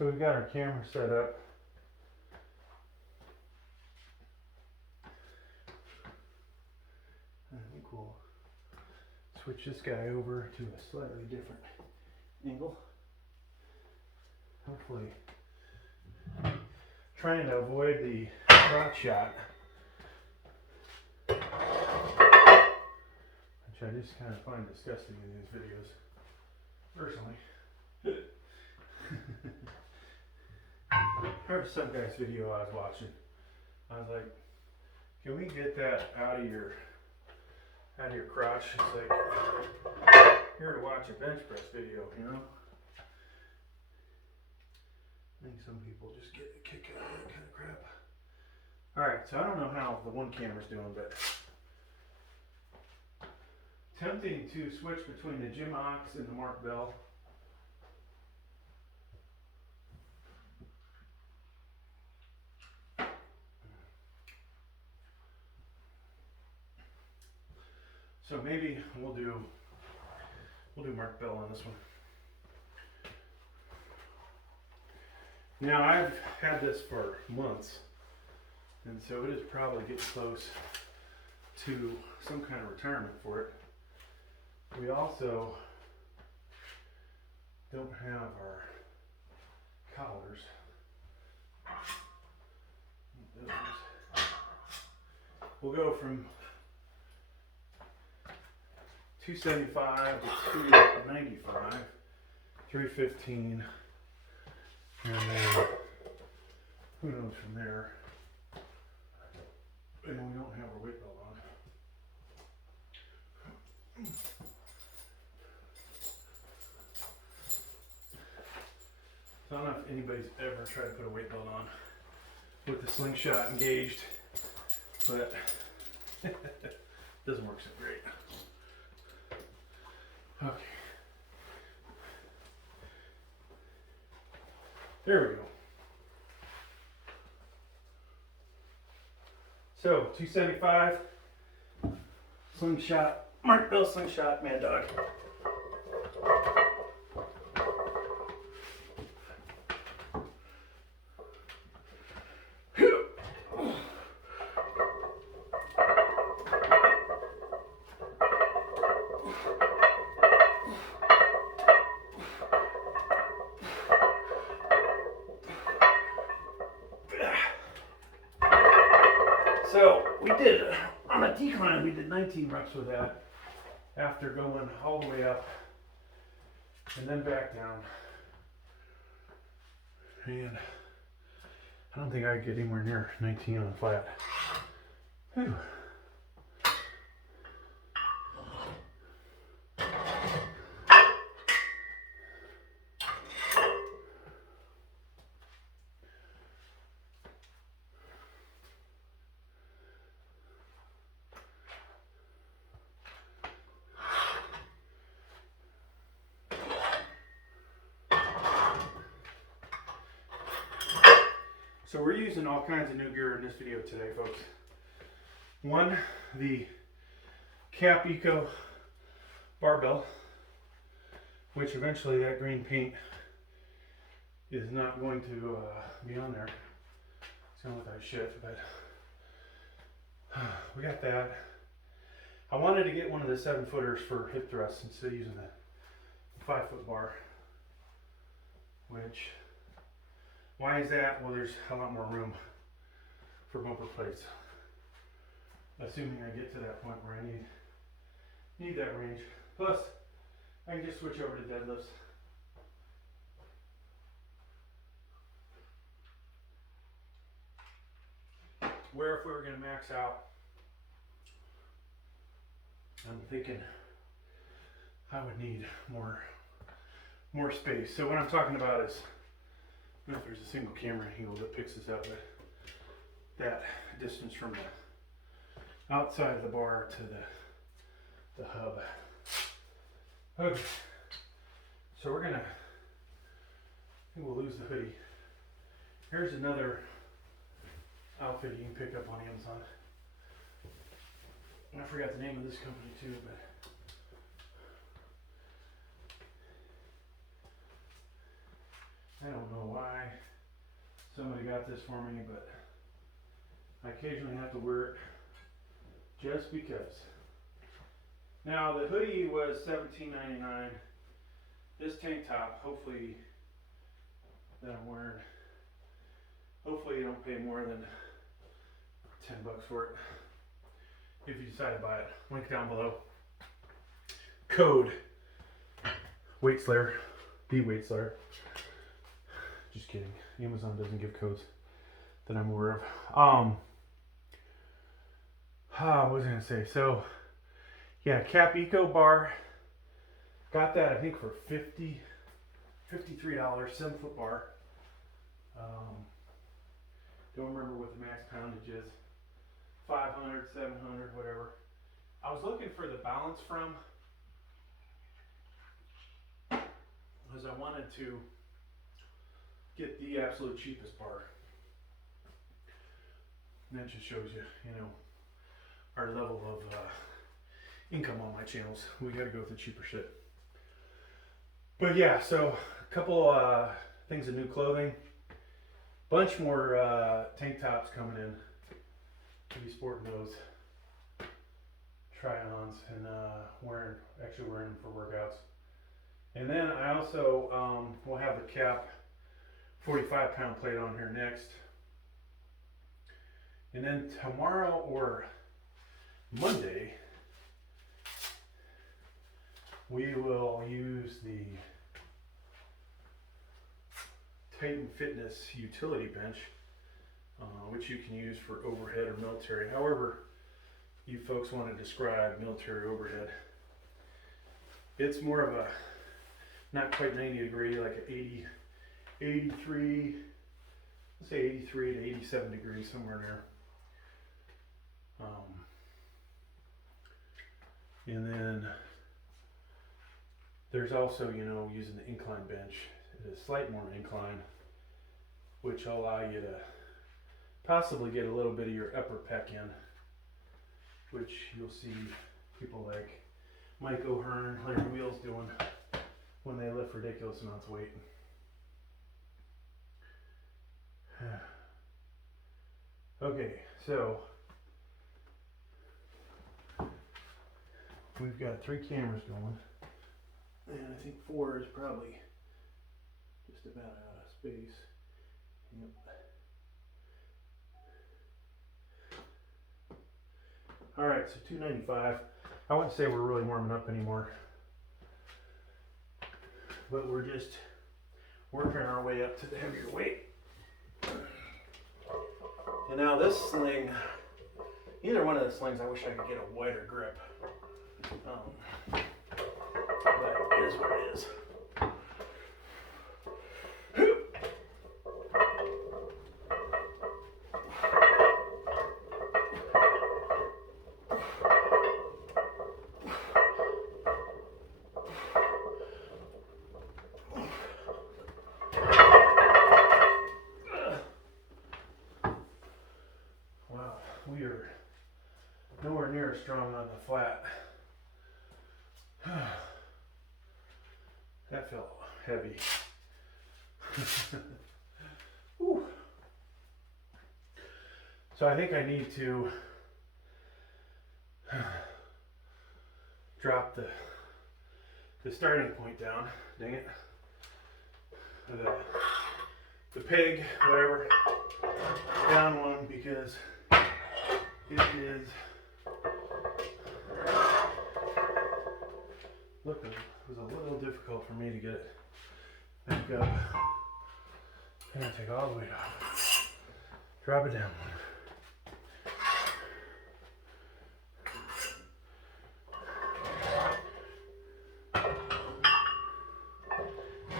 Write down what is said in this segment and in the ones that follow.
So we've got our camera set up. I think we'll switch this guy over to a slightly different angle. Hopefully, trying to avoid the crotch shot, which I just kind of find disgusting in these videos, personally. There was some guy's video I was watching. I was like, can we get that out of your crotch? It's like, here to watch a bench press video, you know? I think some people just get a kick out of that kind of crap. Alright, so I don't know how the one camera's doing, but attempting to switch between the Jim Ox and the Mark Bell. So maybe we'll do Mark Bell on this one. Now I've had this for months, and so it is probably getting close to some kind of retirement for it. We also don't have our collars. We'll go from 275 to 295, 315, and then who knows from there. And we don't have our weight belt on. So I don't know if anybody's ever tried to put a weight belt on with the slingshot engaged, but it doesn't work so great. Okay. There we go. So 275 slingshot, Mark Bell slingshot, Mad Dog. So we did, on a decline, we did 19 reps with that after going all the way up and then back down. And I don't think I could get anywhere near 19 on flat. Whew. So we're using all kinds of new gear in this video today, folks. One, the Cap Eco barbell, which eventually that green paint is not going to be on there. It's gonna look like shit, but we got that. I wanted to get one of the 7-footers for hip thrusts instead of using the 5-foot bar, which, why is that? Well, there's a lot more room for bumper plates, assuming I get to that point where I need that range. Plus, I can just switch over to deadlifts. Where if we were going to max out, I'm thinking I would need more space. So what I'm talking about is, I don't know if there's a single camera angle that picks this up, but that distance from the outside of the bar to the hub. Okay, so we're gonna, I think we'll lose the hoodie. Here's another outfit you can pick up on Amazon. I forgot the name of this company too, but I don't know why somebody got this for me, but I occasionally have to wear it just because. Now the hoodie was $17.99. This tank top, hopefully that I'm wearing, hopefully you don't pay more than $10 for it. If you decide to buy it, link down below. Code Weight Slayer, the Weight Slayer. Just kidding. Amazon doesn't give codes that I'm aware of. What was I gonna say? So, yeah, Cap Eco bar. Got that I think for $53, 7-foot bar. Don't remember what the max poundage is. 500, 700, whatever. I was looking for the balance from, because I wanted to get the absolute cheapest bar. And that just shows you, you know, our level of income on my channels. We gotta go with the cheaper shit. But yeah, so a couple things of new clothing. Bunch more tank tops coming in. I'll be sporting those try-ons and actually wearing them for workouts. And then I also will have the Cap 45-pound plate on here next. And then tomorrow or Monday, we will use the Titan Fitness utility bench, which you can use for overhead or military. However you folks want to describe military overhead. It's more of a, not quite 90 degree, like an 83, let's say 83 to 87 degrees, somewhere in there. And then there's also, you know, using the incline bench. It's a slight more incline, which will allow you to possibly get a little bit of your upper pec in, which you'll see people like Mike O'Hearn, Larry Wheels doing when they lift ridiculous amounts of weight. Okay, so we've got 3 cameras going, and I think 4 is probably just about out of space. Yep. All right, so 295. I wouldn't say we're really warming up anymore, but we're just working our way up to the heavier weight. And now this sling, either one of the slings, I wish I could get a wider grip. But it is what it is. Wow, we are nowhere near as strong on the flat. That felt heavy. So I think I need to drop the starting point down. Dang it. The peg, whatever, down one, because it is look, it was a little difficult for me to get it back up. I'm gonna take all the weight off. Drop it down one.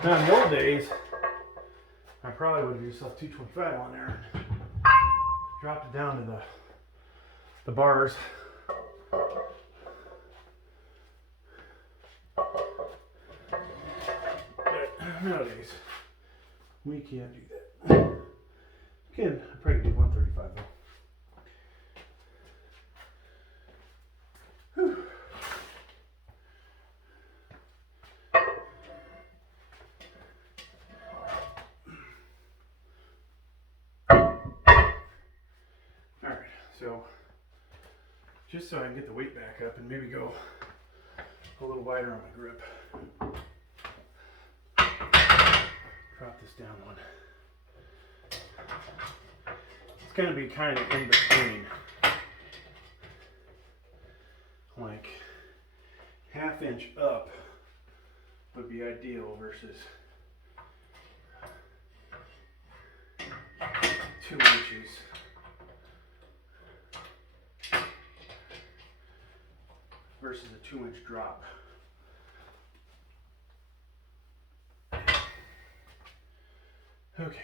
Now in the old days, I probably would have used stuff 225 on there and dropped it down to the bars. Nowadays, we can't do that. Can I probably do 135 though. Whew. So just so I can get the weight back up and maybe go a little wider on my grip. Drop this down one. It's going to be kind of in between. Like ½ inch up would be ideal versus 2 inches. Versus a 2-inch drop. Okay.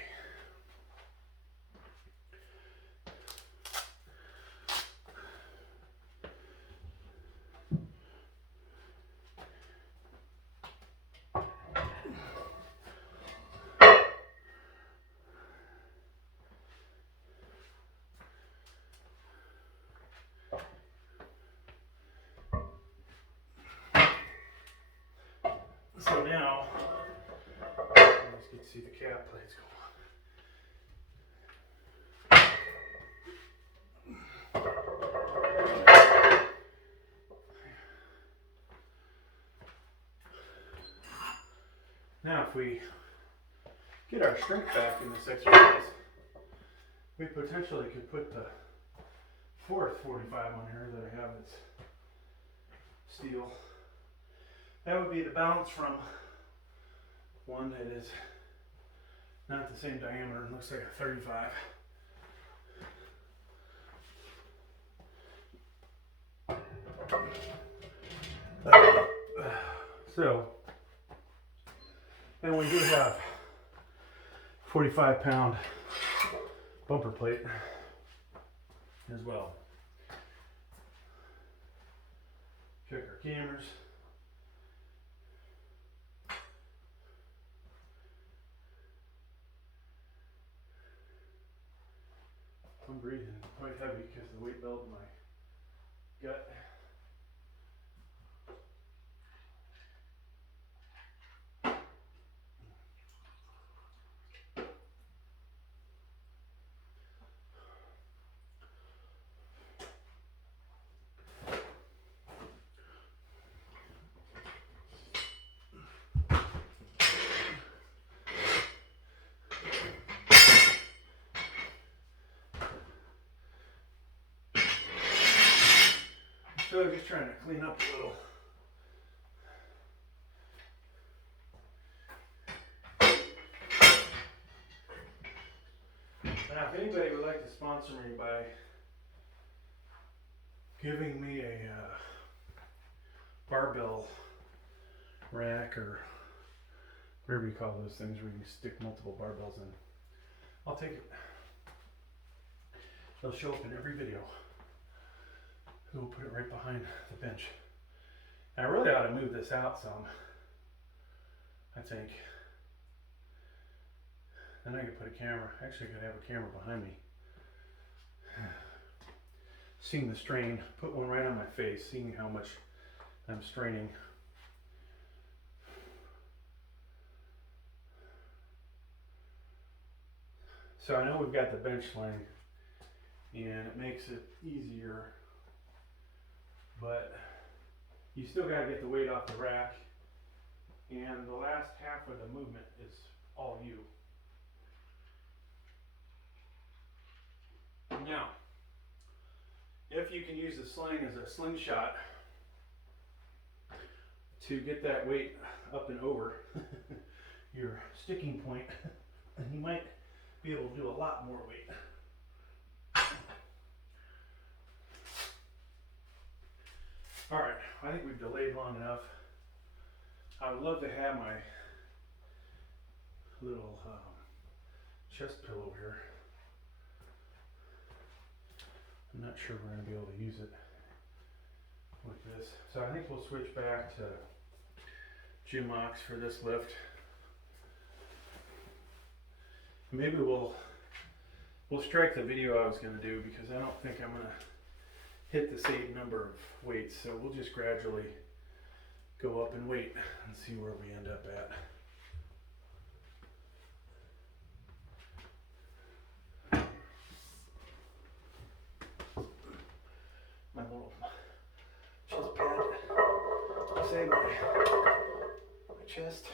So now, let's get to see the cap plates go on. Now if we get our strength back in this exercise, we potentially could put the fourth 45 on here that I have that's steel. That would be the balance from one that is not the same diameter and looks like a 35. So, and we do have 45-pound bumper plate as well. Check our cameras. I'm breathing quite heavy because of the weight belt in my gut. So just trying to clean up a little. Now, if anybody would like to sponsor me by giving me a barbell rack or whatever you call those things where you stick multiple barbells in, I'll take it. They'll show up in every video. We'll put it right behind the bench. And I really ought to move this out some, I think. Then I could put a camera. Actually, I could have a camera behind me. Seeing the strain, put one right on my face, seeing how much I'm straining. So I know we've got the bench sling, and it makes it easier, but you still got to get the weight off the rack, and the last half of the movement is all you. Now, if you can use the sling as a slingshot to get that weight up and over your sticking point, then you might be able to do a lot more weight. All right, I think we've delayed long enough. I would love to have my little chest pillow here. I'm not sure we're going to be able to use it with this. So I think we'll switch back to Gym Ox for this lift. Maybe we'll strike the video I was going to do because I don't think I'm going to hit the same number of weights. So we'll just gradually go up in weight and see where we end up at. say, my chest.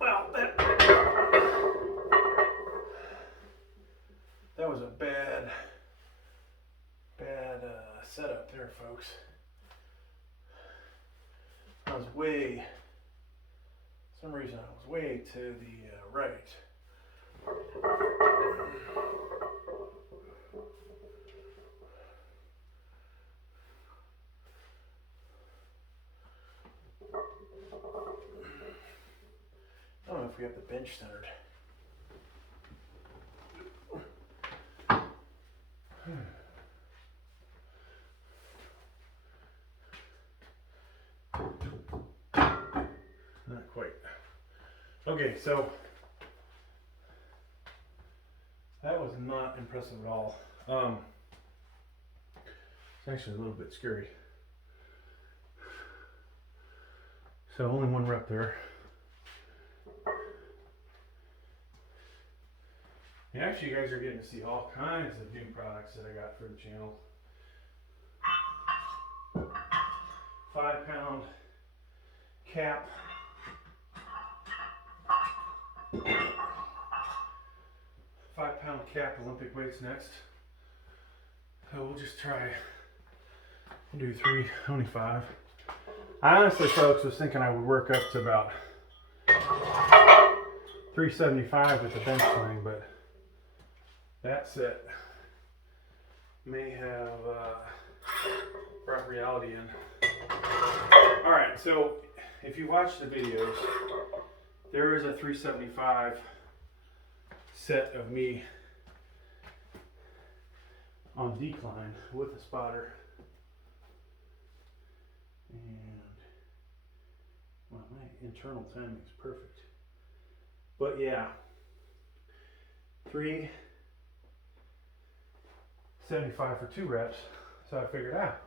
Well, that was a bad setup there, folks. I was way, for some reason I was way to the right. I don't know if we have the bench centered. Not quite. Okay, so that was not impressive at all. It's actually a little bit scary. So only one rep there. And actually, you guys are getting to see all kinds of new products that I got for the channel. 5-pound cap. 5-pound cap Olympic weights next. So we'll just try and do 3, only 5. I honestly, folks, was thinking I would work up to about 375 with the bench sling, but that set may have brought reality in. Alright, so if you watch the videos, there is a 375 set of me on decline with a spotter. And well, my internal timing is perfect. But yeah, 375 for 2 reps. So I figured out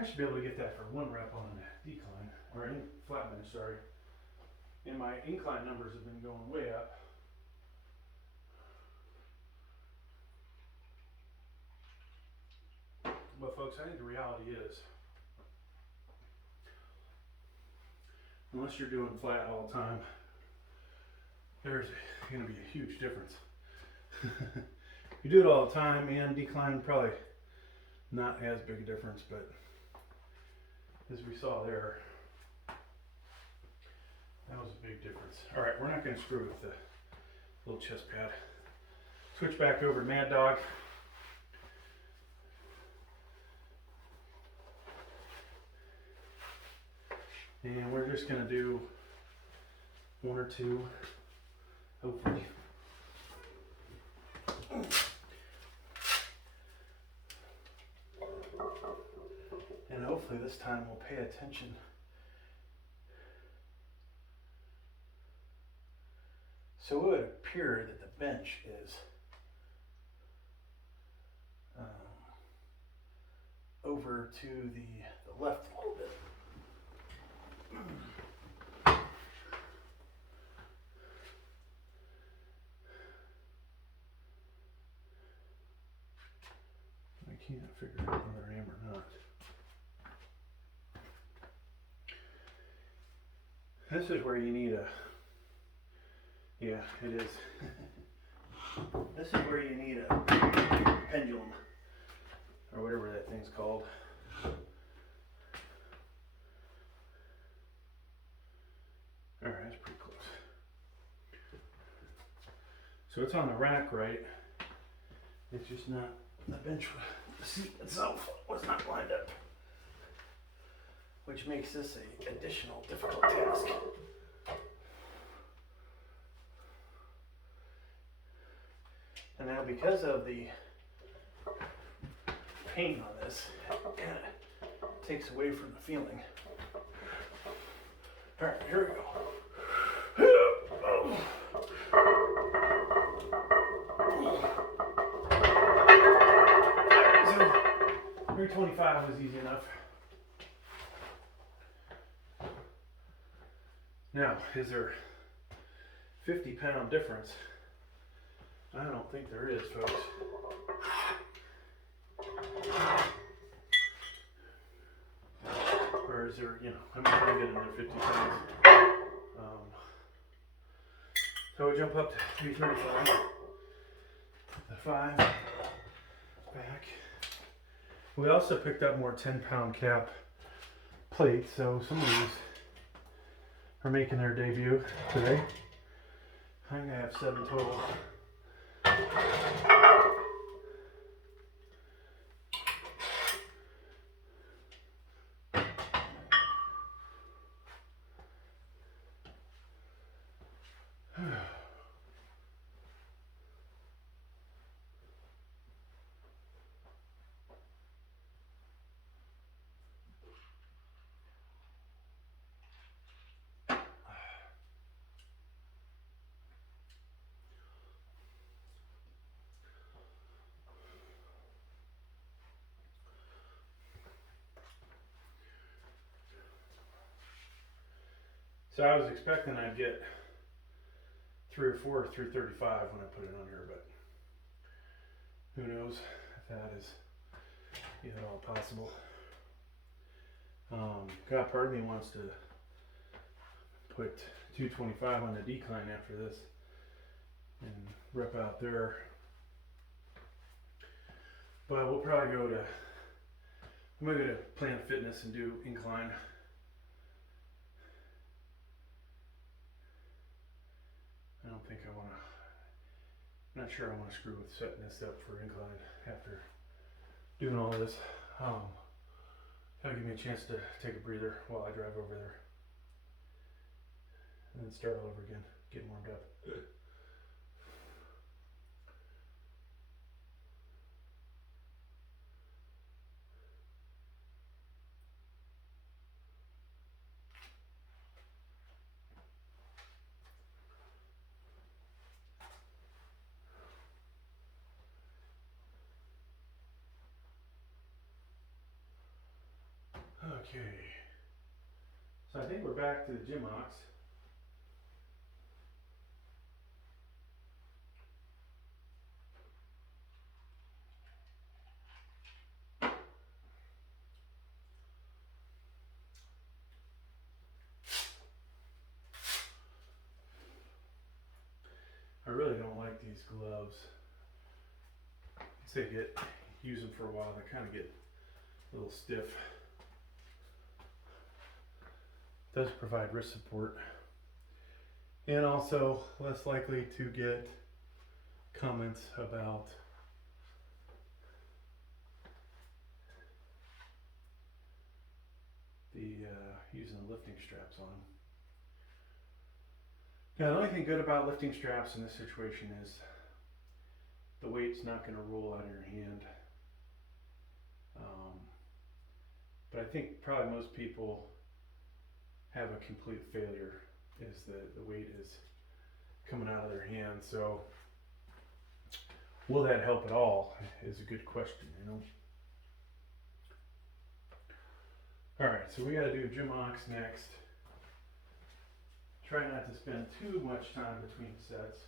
I should be able to get that for 1 rep on a decline, or in flat bench, sorry. And my incline numbers have been going way up. But folks, I think the reality is, unless you're doing flat all the time, there's going to be a huge difference. You do it all the time, and decline probably not as big a difference, but as we saw there, that was a big difference. All right, we're not going to screw with the little chest pad. Switch back over to Mad Dog. And we're just going to do 1 or 2, hopefully. And hopefully this time we'll pay attention. So it would appear that the bench is over to the left a little bit. I can't figure out whether I am or not. This is where you need a, yeah, it is. This is where you need a pendulum, or whatever that thing's called. Alright, that's pretty close. So it's on the rack, right? It's just not, the bench, the seat itself was not lined up, which makes this an additional difficult task. And now because of the pain on this, it kind of takes away from the feeling. Alright, here we go. So 325 was easy enough. Now, is there 50-pound difference? I don't think there is, folks. Or is there, I'm trying to get another 50 pounds. So we jump up to 335, the 5 back. We also picked up more 10-pound cap plates, so some of these are making their debut today. I think I have 7 total. So I was expecting I'd get 3 or 4 or 335 when I put it on here, but who knows if that is at all possible. God, part of me wants to put 225 on the decline after this and rip out there. But we'll probably go to, I'm going to go to Planet Fitness and do incline. I don't think I want to, I'm not sure I want to screw with setting this up for incline after doing all this. That'll give me a chance to take a breather while I drive over there. And then start all over again, get warmed up. Okay, so I think we're back to the gym ox. I really don't like these gloves. Once they use them for a while, they kind of get a little stiff. Does provide wrist support and also less likely to get comments about the using the lifting straps on them. Now, the only thing good about lifting straps in this situation is the weight's not going to roll out of your hand. But I think probably most people have a complete failure is the weight is coming out of their hand. So will that help at all is a good question, All right, so we got to do gym ox next. Try not to spend too much time between sets.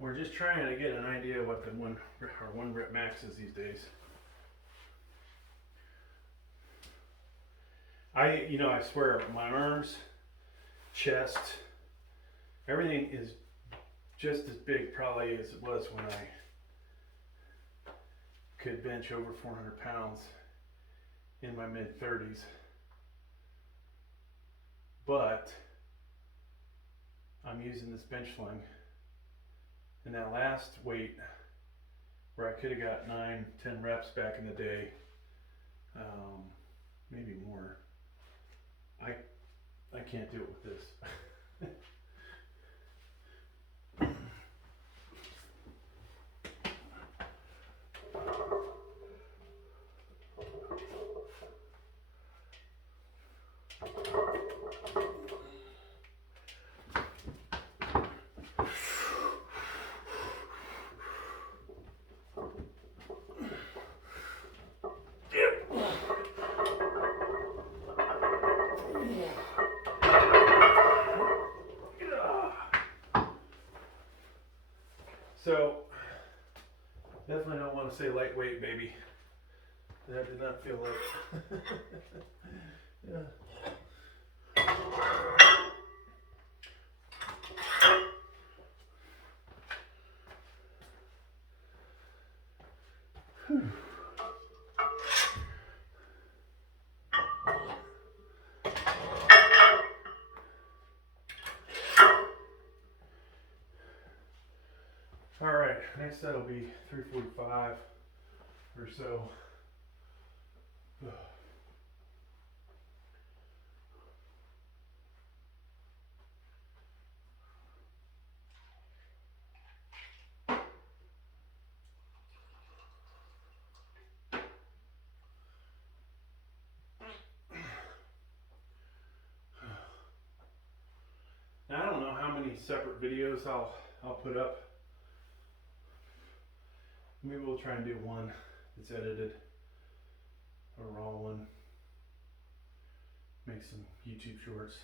We're just trying to get an idea of what the one rep max is these days. I swear, my arms, chest, everything is just as big probably as it was when I could bench over 400 pounds in my mid-30s. But I'm using this bench sling. And that last weight, where I could have got 9-10 reps back in the day, maybe more, I can't do it with this. to say lightweight, baby. That did not feel like. Yeah. Whew. All right, next that'll be 345 or so. Now, I don't know how many separate videos I'll put up. Maybe we'll try and do one that's edited, a raw one. Make some YouTube shorts.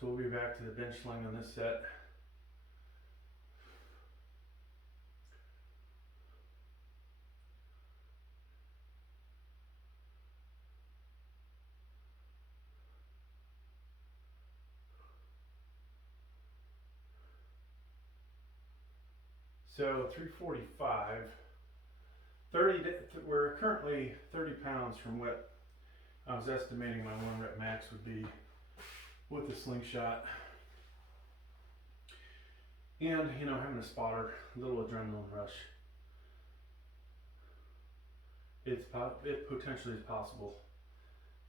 So we'll be back to the bench sling on this set. So 345, we're currently 30 pounds from what I was estimating my 1 rep max would be with the slingshot. And, you know, having a spotter, a little adrenaline rush. It potentially is possible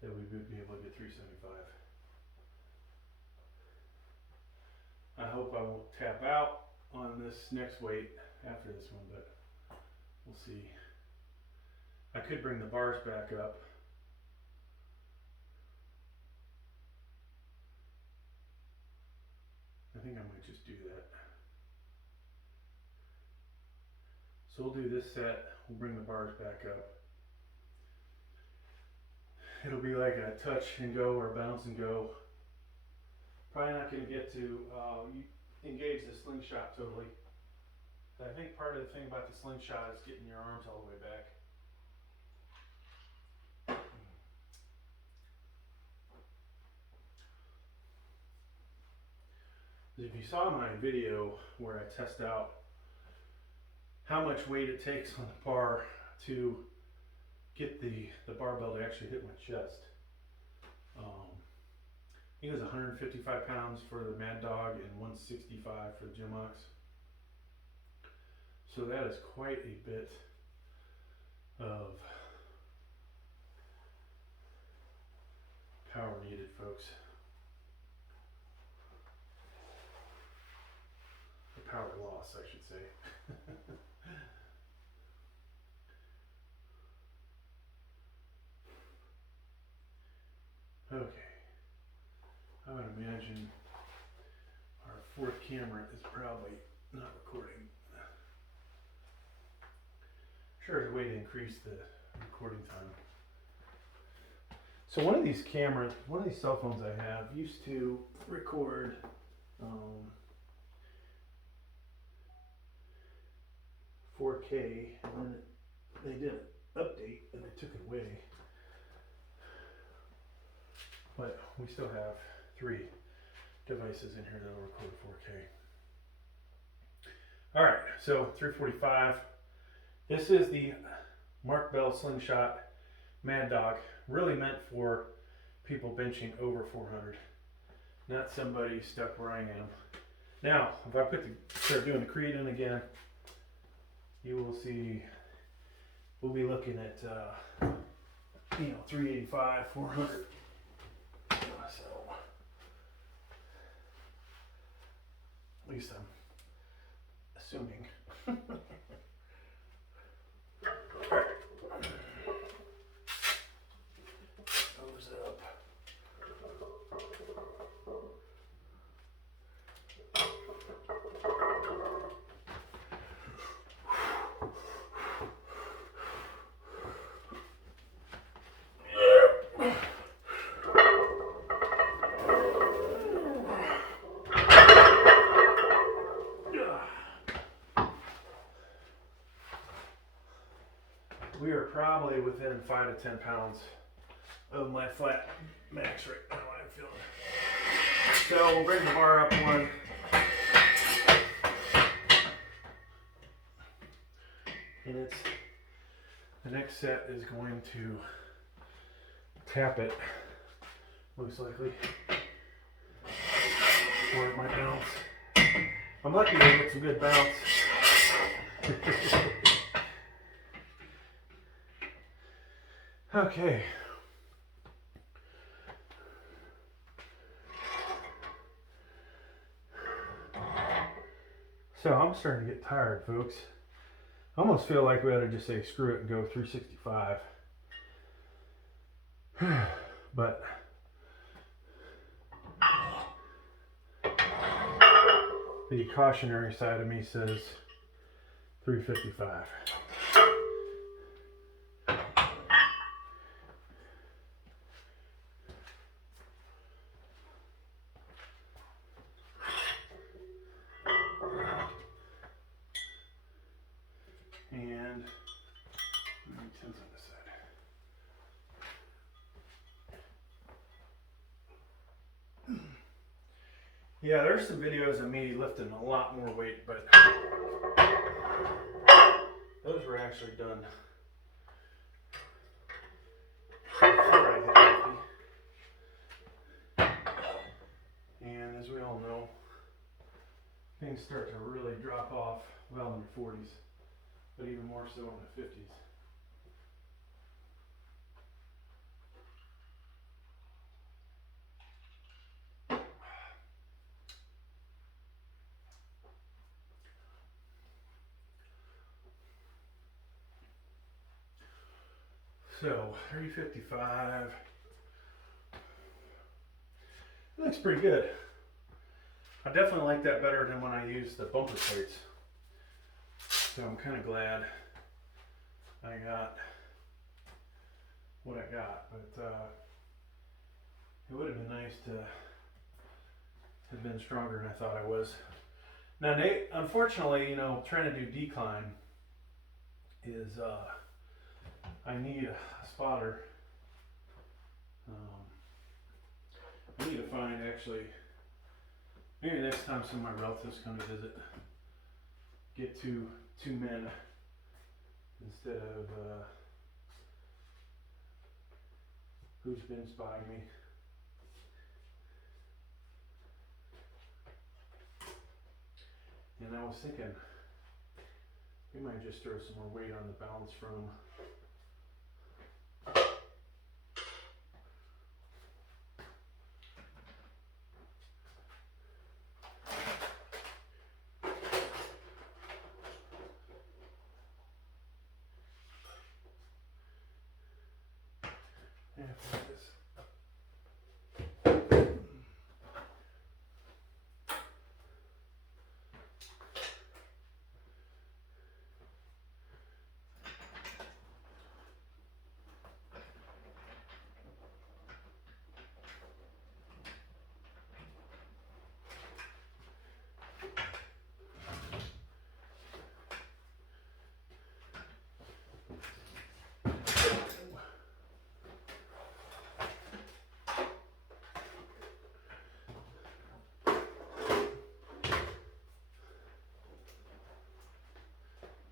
that we would be able to get 375. I hope I won't tap out on this next weight after this one, but we'll see. I could bring the bars back up. I think I might just do that. So we'll do this set, we'll bring the bars back up. It'll be like a touch and go or a bounce and go. Probably not going to get to engage the slingshot totally. I think part of the thing about the slingshot is getting your arms all the way back. If you saw my video where I test out how much weight it takes on the bar to get the barbell to actually hit my chest. I think it was 155 pounds for the Mad Dog and 165 for the Gym Ox. So that is quite a bit of power needed, folks. The power loss, I should say. Okay. I would imagine our fourth camera is probably not recording. Sure, there's a way to increase the recording time. So one of these cell phones I have used to record 4K, and then they did an update and they took it away. But we still have 3 devices in here that will record 4K. All right, so 345. This is the Mark Bell Slingshot Mad Dog, really meant for people benching over 400, not somebody stuck where I am. Now, if I start doing the Creed in again, you will see we'll be looking at 385, 400. So, at least I'm assuming. Goes up. we are probably within 5 to 10 pounds of my flat max right now. I'm feeling. So we'll bring the bar up one. And it's, the next set is going to tap it, most likely, for my bounce. I'm lucky to get some good bounce. Okay. So I'm starting to get tired, folks. I almost feel like we ought to just say screw it and go 365. But the cautionary side of me says 355. And 9/10 on this side. Yeah, there's some videos of me lifting a lot more weight, but those were actually done before I hit 50. And as we all know, things start to really drop off well in the 40s, but even more so in the 50s. So 355. It looks pretty good. I definitely like that better than when I used the bumper plates. So I'm kind of glad I got what I got, but it would have been nice to have been stronger than I thought I was. Now, Nate, unfortunately, you know, trying to do decline is I need a spotter. I need to find, actually, maybe next time some of my relatives come to visit, get two men instead of who's been spotting me. And I was thinking we might just throw some more weight on the balance from.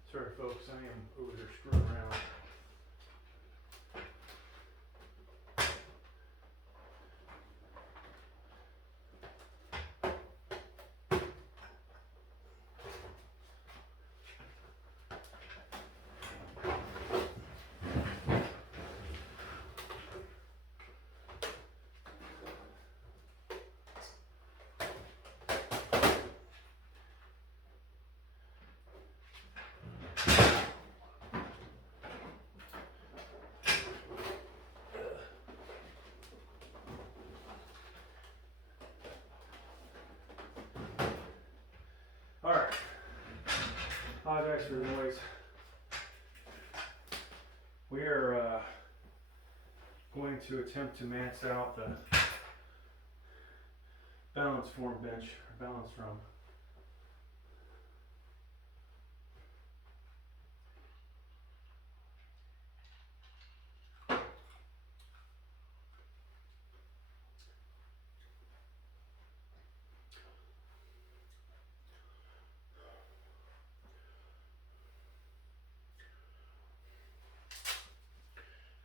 Sorry folks, I am over here screwing around. Alright, apologize for the noise. We are going to attempt to max out the balance form bench, or balance drum.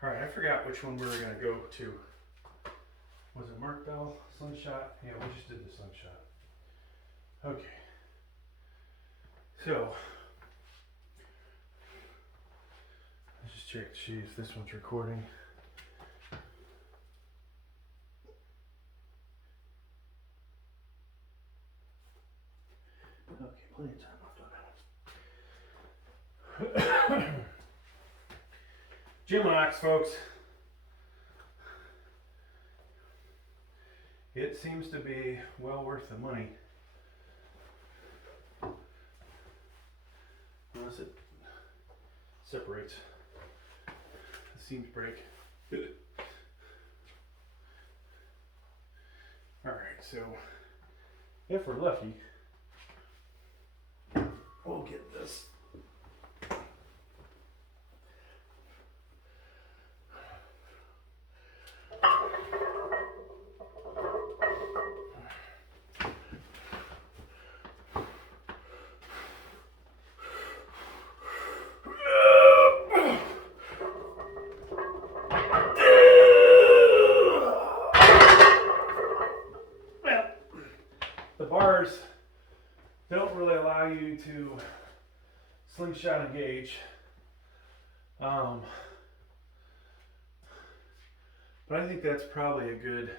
Alright, I forgot which one we were going to go to. Was it Mark Bell? Slingshot? Yeah, we just did the Slingshot. Okay. So, let's just check to see if this one's recording. Okay, plenty of time left on that. Gym locks, folks. It seems to be well worth the money. Unless it separates. The seams break. Alright, so if we're lucky, we'll get this. Don't really allow you to slingshot engage, but I think that's probably a good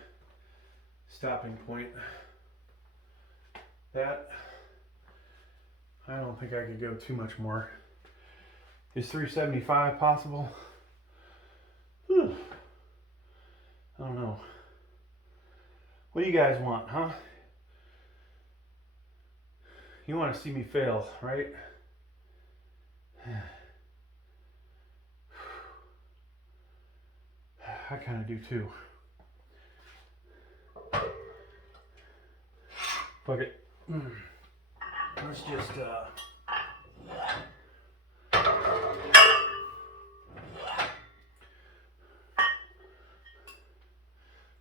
stopping point. That, I don't think I could go too much more. Is 375 possible? Whew. I don't know. What do you guys want, huh? You want to see me fail, right? I kind of do too. Fuck it. Let's just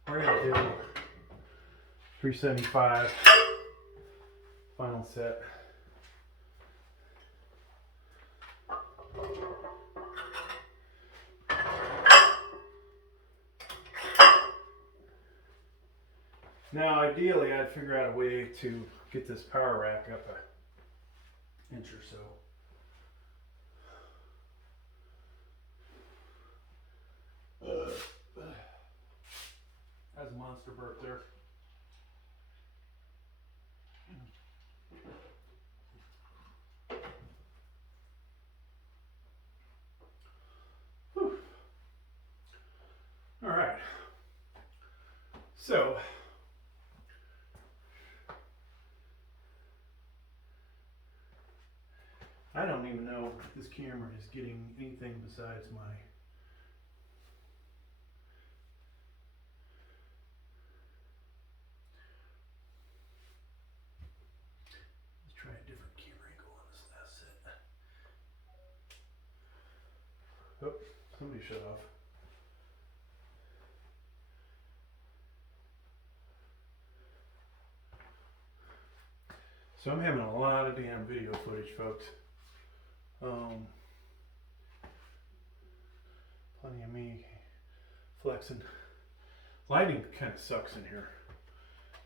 we're gonna do 375 final set. Now, ideally, I'd figure out a way to get this power rack up an inch or so. That's a monster burp there. Whew. All right. So, I don't even know if this camera is getting anything besides my let's try a different camera angle on this last set. Oh, somebody shut off. So I'm having a lot of damn video footage, folks. Plenty of me flexing. Lighting kind of sucks in here.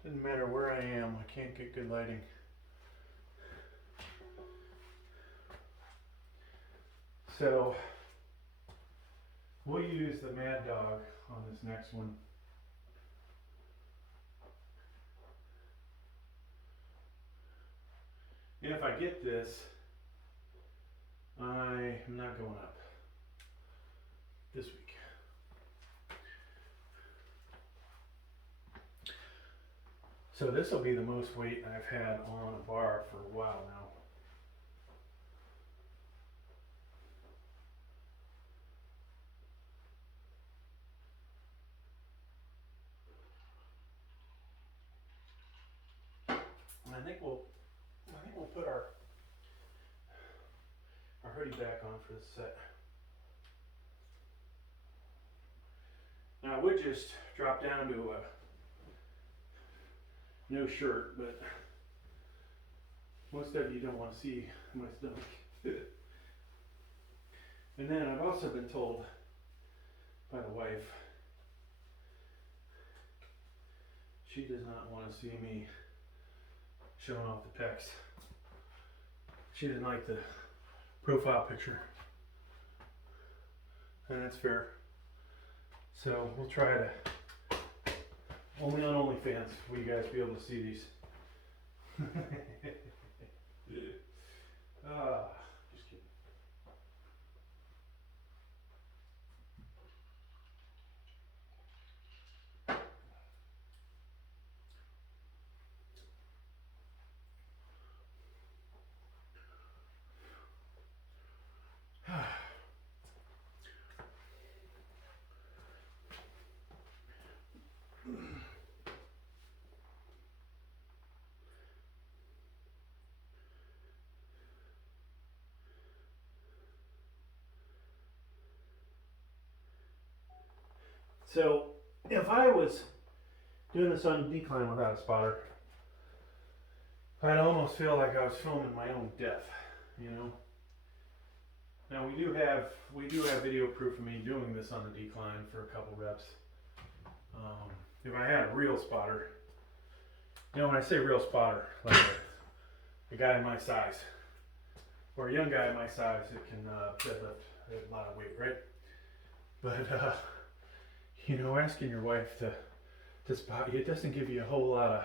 Doesn't matter where I am, I can't get good lighting. So we'll use the Mad Dog on this next one. And if I get this, I am not going up this week. So this will be the most weight I've had on a bar for a while now. And I think we'll put our hoodie back on for this set. Now I would just drop down to a no shirt, but most of you don't want to see my stomach. And then I've also been told by the wife. She does not want to see me showing off the pecs. She didn't like the profile picture. And that's fair. So we'll try to, only on OnlyFans will you guys be able to see these. Just kidding. So if I was doing this on decline without a spotter, I'd almost feel like I was filming my own death, you know. Now we do have video proof of me doing this on the decline for a couple reps. If I had a real spotter, you know, when I say real spotter, like a guy my size or a young guy my size, it can deadlift a lot of weight, right? But you know, asking your wife to spot you, it doesn't give you a whole lot of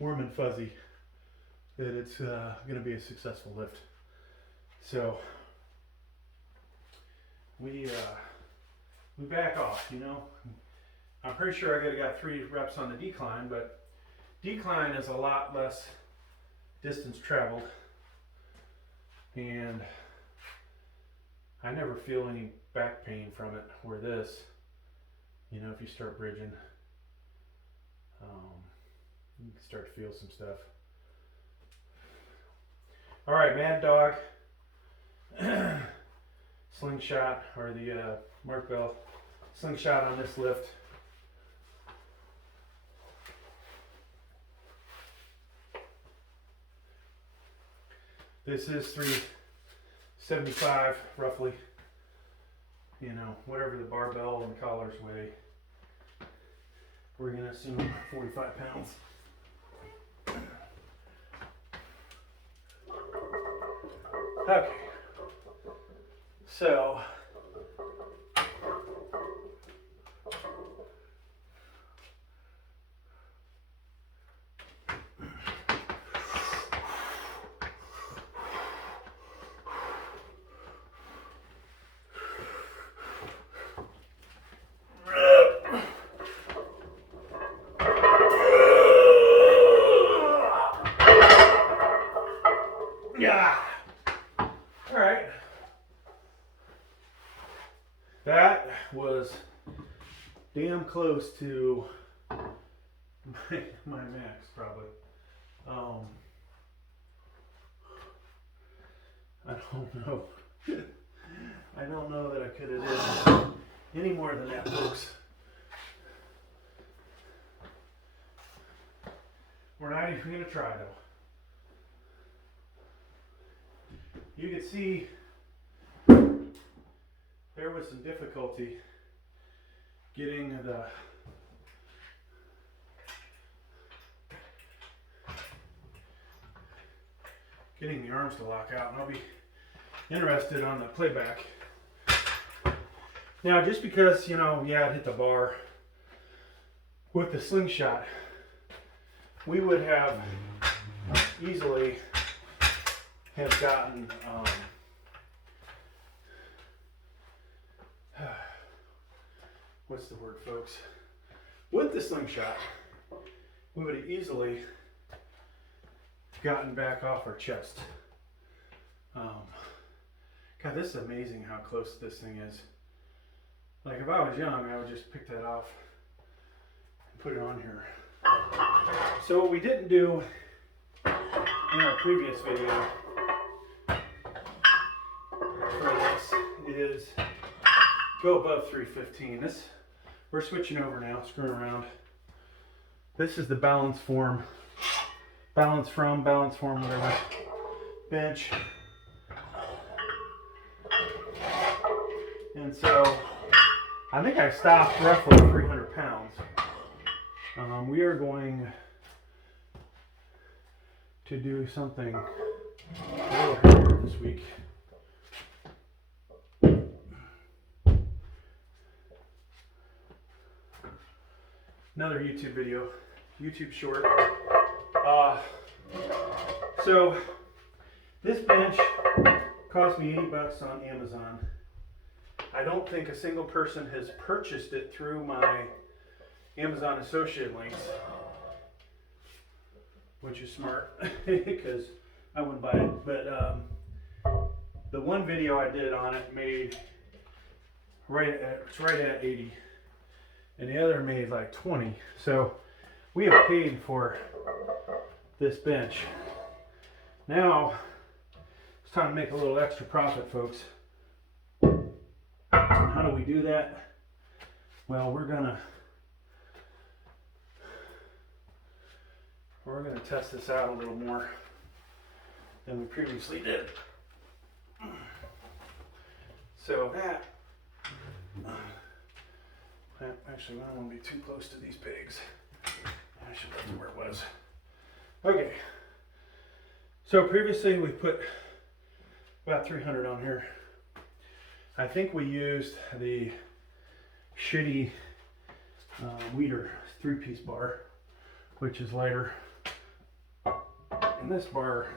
warm and fuzzy that it's going to be a successful lift. So we back off, you know. I'm pretty sure I got 3 reps on the decline, but decline is a lot less distance traveled, and I never feel any back pain from it, where this, you know, if you start bridging, you can start to feel some stuff. All right, Mad Dog, Slingshot, or the Mark Bell Slingshot on this lift. This is 375 roughly, you know, whatever the barbell and collars weigh. We're going to assume 45 pounds. Okay, so yeah. All right. That was damn close to my max, probably. I don't know. I don't know that I could have done any more than that, folks. We're not even going to try, though. You can see there was some difficulty getting the arms to lock out, and I'll be interested on the playback. Now, just because, you know, yeah, it hit the bar with the Slingshot, we would have easily have gotten what's the word, folks? With the Slingshot, we would have easily gotten back off our chest. God, this is amazing how close this thing is. Like, if I was young, I would just pick that off and put it on here. So what we didn't do in our previous video for this is go above 315. We're switching over now, screwing around. This is the balance form, whatever, bench. And so I think I stopped roughly 300 pounds. We are going to do something a little heavier this week. Another YouTube video, YouTube short. So this bench cost me $80 on Amazon. I don't think a single person has purchased it through my Amazon associate links, which is smart because I wouldn't buy it. But the one video I did on it made it's right at 80, and the other made like 20. So we have paid for this bench. Now it's time to make a little extra profit, folks. How do we do that? Well, we're gonna test this out a little more than we previously did. So actually, I don't want to be too close to these pigs. I should left it where it was. Okay. So previously we put about 300 on here. I think we used the shitty Weeder 3-piece bar, which is lighter. And this bar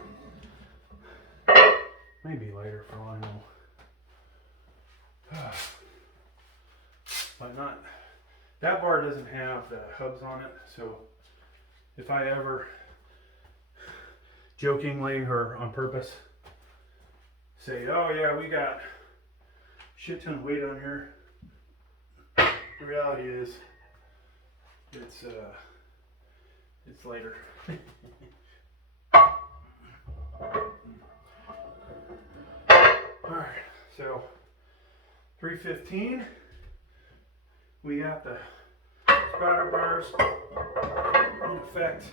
may be lighter for all I know. But not, that bar doesn't have the hubs on it, so if I ever jokingly or on purpose say, oh yeah, we got shit ton of weight on here, the reality is it's lighter. Alright, so 315, we got the spotter bars in effect,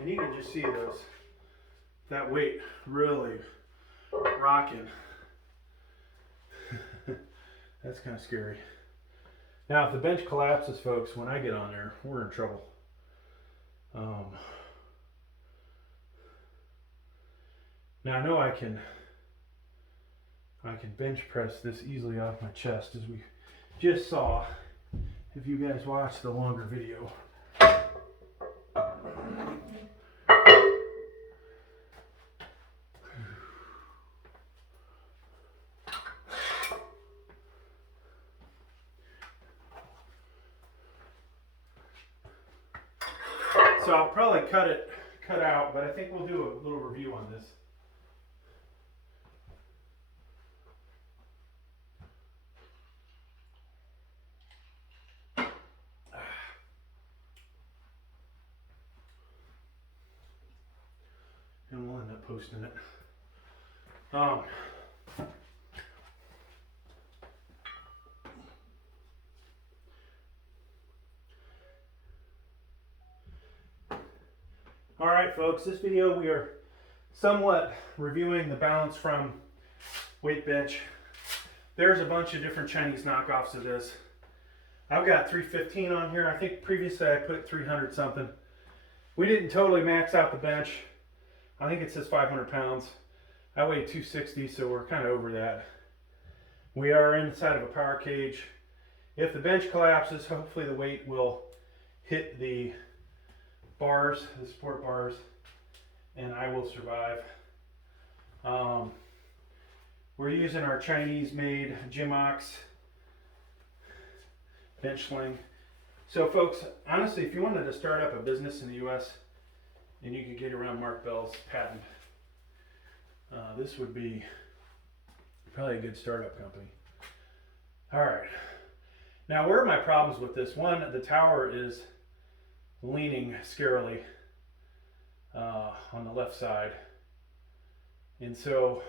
and you can just see those, that weight really rocking. That's kind of scary. Now if the bench collapses, folks, when I get on there, we're in trouble. Now I know I can bench press this easily off my chest, as we just saw if you guys watched the longer video. So I'll probably cut out, but I think we'll do a little review on this. And we'll end up posting it. Alright folks, this video we are somewhat reviewing the balance from weight bench. There's a bunch of different Chinese knockoffs of this. I've got 315 on here. I think previously I put 300 something. We didn't totally max out the bench. I think it says 500 pounds. I weigh 260, so we're kind of over that. We are inside of a power cage. If the bench collapses, hopefully the weight will hit the bars, the support bars, and I will survive. We're using our Chinese-made Jimox bench sling. So folks, honestly, if you wanted to start up a business in the US and you could get around Mark Bell's patent, this would be probably a good startup company. All right. Now, where are my problems with this? One, the tower is leaning scarily on the left side. And so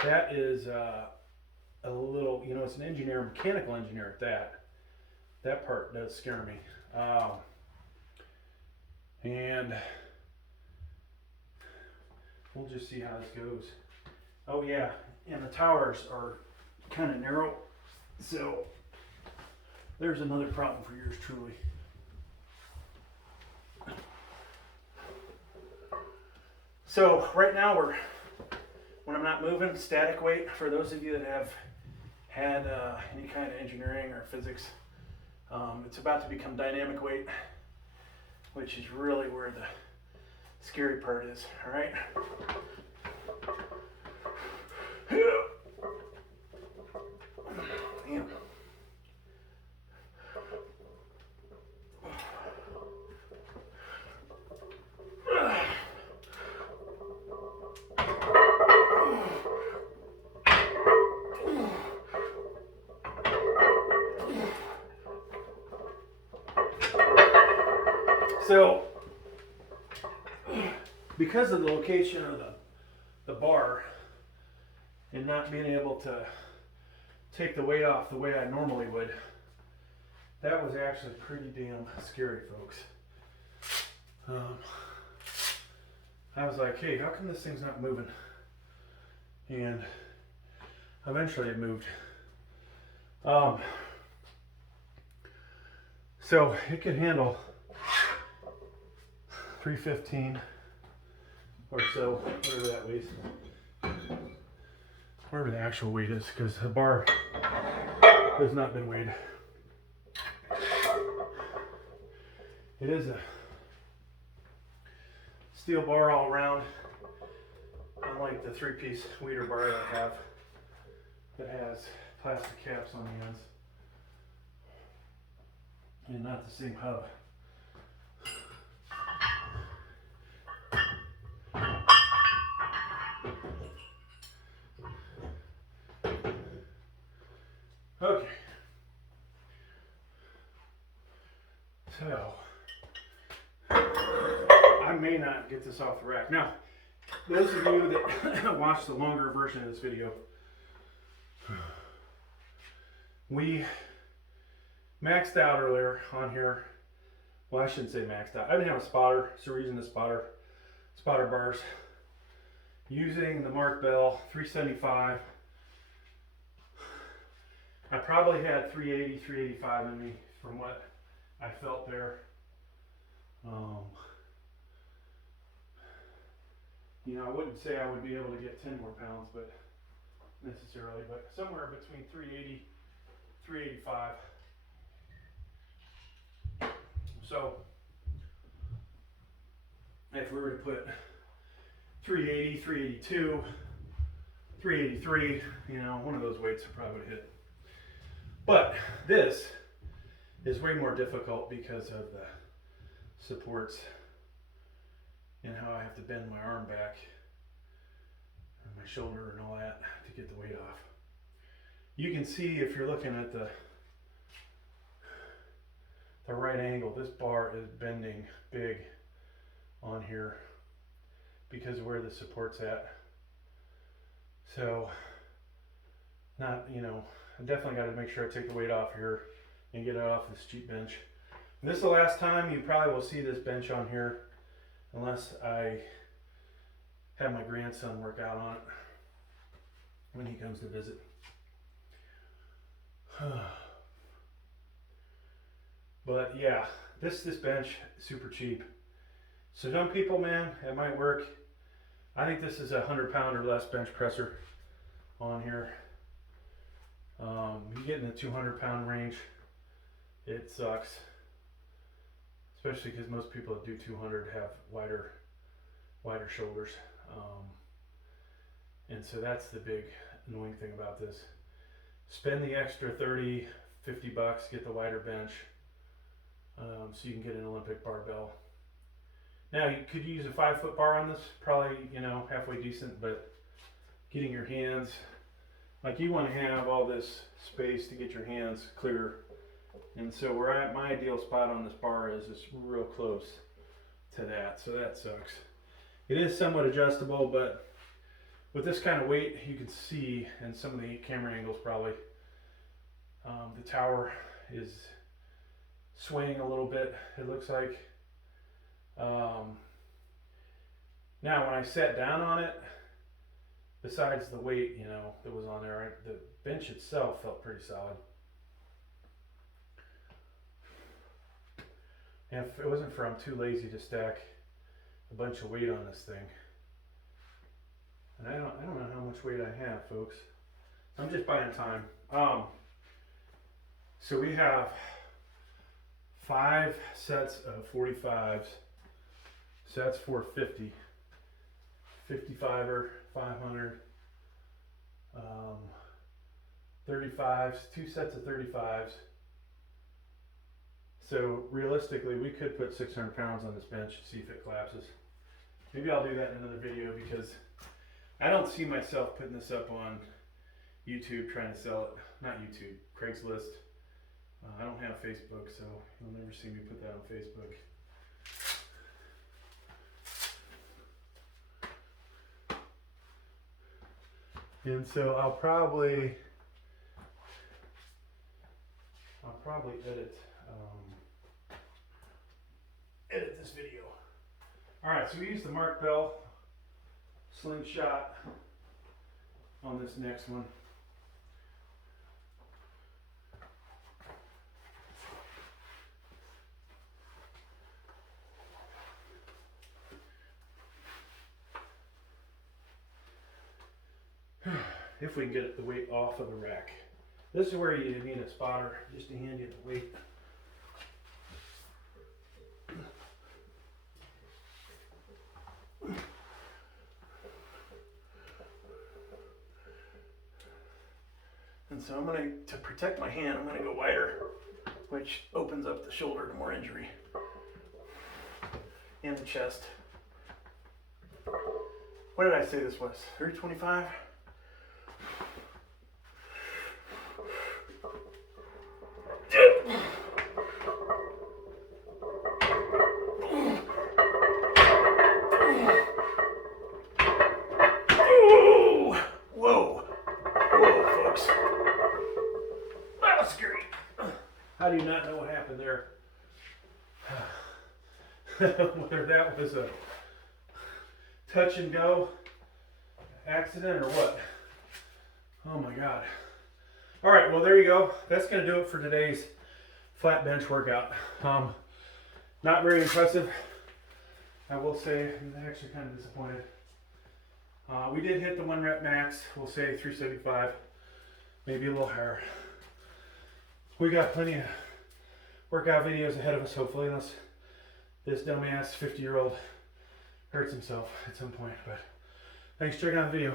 that is a little, you know, it's an engineer, mechanical engineer at that. That part does scare me. And we'll just see how this goes. Oh yeah, and the towers are kind of narrow So there's another problem for yours truly. So right now when I'm not moving, static weight, for those of you that have had any kind of engineering or physics, it's about to become dynamic weight, which is really where the scary part is, all right? Damn. So, because of the location of the bar and not being able to take the weight off the way I normally would, that was actually pretty damn scary, folks. I was like, hey, how come this thing's not moving? And eventually it moved. So it could handle 315 or so, whatever that weighs, whatever the actual weight is, because the bar has not been weighed. It is a steel bar all around, unlike the 3-piece weeder bar that I have that has plastic caps on the ends and not the same hub. Okay, so I may not get this off the rack. Now, those of you that watch the longer version of this video, we maxed out earlier on here. Well, I shouldn't say maxed out. I didn't have a spotter, so we're using the spotter bars. Using the Mark Bell 375. I probably had 380, 385 in me from what I felt there. You know, I wouldn't say I would be able to get 10 more pounds, but necessarily, but somewhere between 380, 385. So if we were to put 380, 382, 383, you know, one of those weights I probably would hit. But this is way more difficult because of the supports and how I have to bend my arm back and my shoulder and all that to get the weight off. You can see if you're looking at the right angle, this bar is bending big on here because of where the support's at. So, not, you know, I definitely got to make sure I take the weight off here and get it off this cheap bench. And this is the last time you probably will see this bench on here unless I have my grandson work out on it when he comes to visit. But yeah, this bench is super cheap. So some people, man, it might work. I think this is a 100-pound or less bench presser on here. You get in the 200-pound range, it sucks. Especially because most people that do 200 have wider shoulders. And so that's the big annoying thing about this. Spend the extra 30, 50 bucks, get the wider bench, so you can get an Olympic barbell. Now, could you use a 5-foot bar on this? Probably, you know, halfway decent, but getting your hands, like you want to have all this space to get your hands clear. And so where my ideal spot on this bar is real close to that, so that sucks. It is somewhat adjustable, but with this kind of weight, you can see in some of the camera angles probably, the tower is swaying a little bit, it looks like. Now when I sat down on it, besides the weight, you know, that was on there, the bench itself felt pretty solid. And if it wasn't for I'm too lazy to stack a bunch of weight on this thing, and I don't know how much weight I have, folks. I'm just buying time. So we have 5 sets of 45s. So that's 450. 55er, 500. 35s, 2 sets of 35s. So realistically, we could put 600 pounds on this bench and see if it collapses. Maybe I'll do that in another video because I don't see myself putting this up on YouTube trying to sell it. Not YouTube, Craigslist. I don't have Facebook, so you'll never see me put that on Facebook. And so I'll probably edit this video. All right, so we use the Mark Bell Slingshot on this next one. If we can get the weight off of the rack. This is where you need a spotter just to hand you the weight. And so I'm going to protect my hand, I'm going to go wider, which opens up the shoulder to more injury. And the chest. What did I say this was? 325? How do you not know what happened there? Whether that was a touch and go accident or what? Oh my God. All right, well there you go. That's gonna do it for today's flat bench workout. Not very impressive, I will say. I'm actually kind of disappointed. We did hit the 1 rep max, we'll say 375, maybe a little higher. We got plenty of workout videos ahead of us, hopefully, unless this dumbass 50-year-old hurts himself at some point. But thanks for checking out the video.